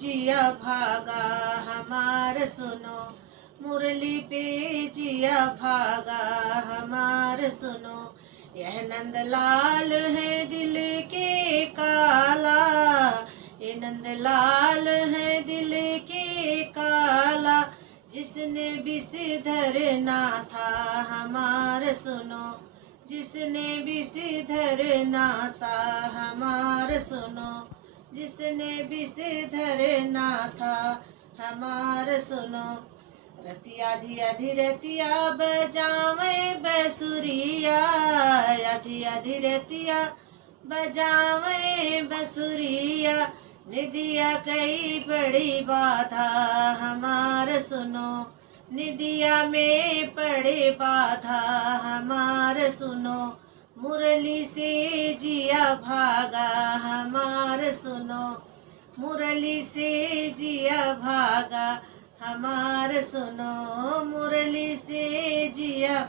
जिया भागा हमार सुनो, मुरली पे जिया भागा हमार सुनो। यह नंदलाल है दिल के काला, ये नंदलाल है दिल के काला, जिसने विष धरना था हमार सुनो, जिसने विष धरना सा हमार सुनो, जिसने विष धरना था हमार सुनो। रतिया धिया धीरतिया बजावे बसुरिया, अधिया धीरतिया बजावे बसुरिया, निदिया कई बड़ी बाधा हमार सुनो, निदिया में पड़े बाधा हमार सुनो। मुरली से जिया भागा हमार सुनो, मुरली से जिया भागा हमार सुनो, मुरली से जिया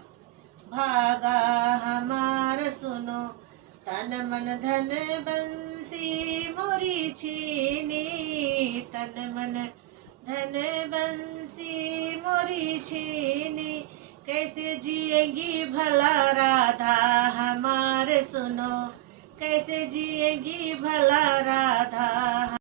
भागा हमार सुनो। तन मन धन बंसी मोरी छीनी, तन मन धन बंसी मोरी छीनी, कैसे जिएगी भला राधा हमार सुनो, कैसे जिएगी भला राधा।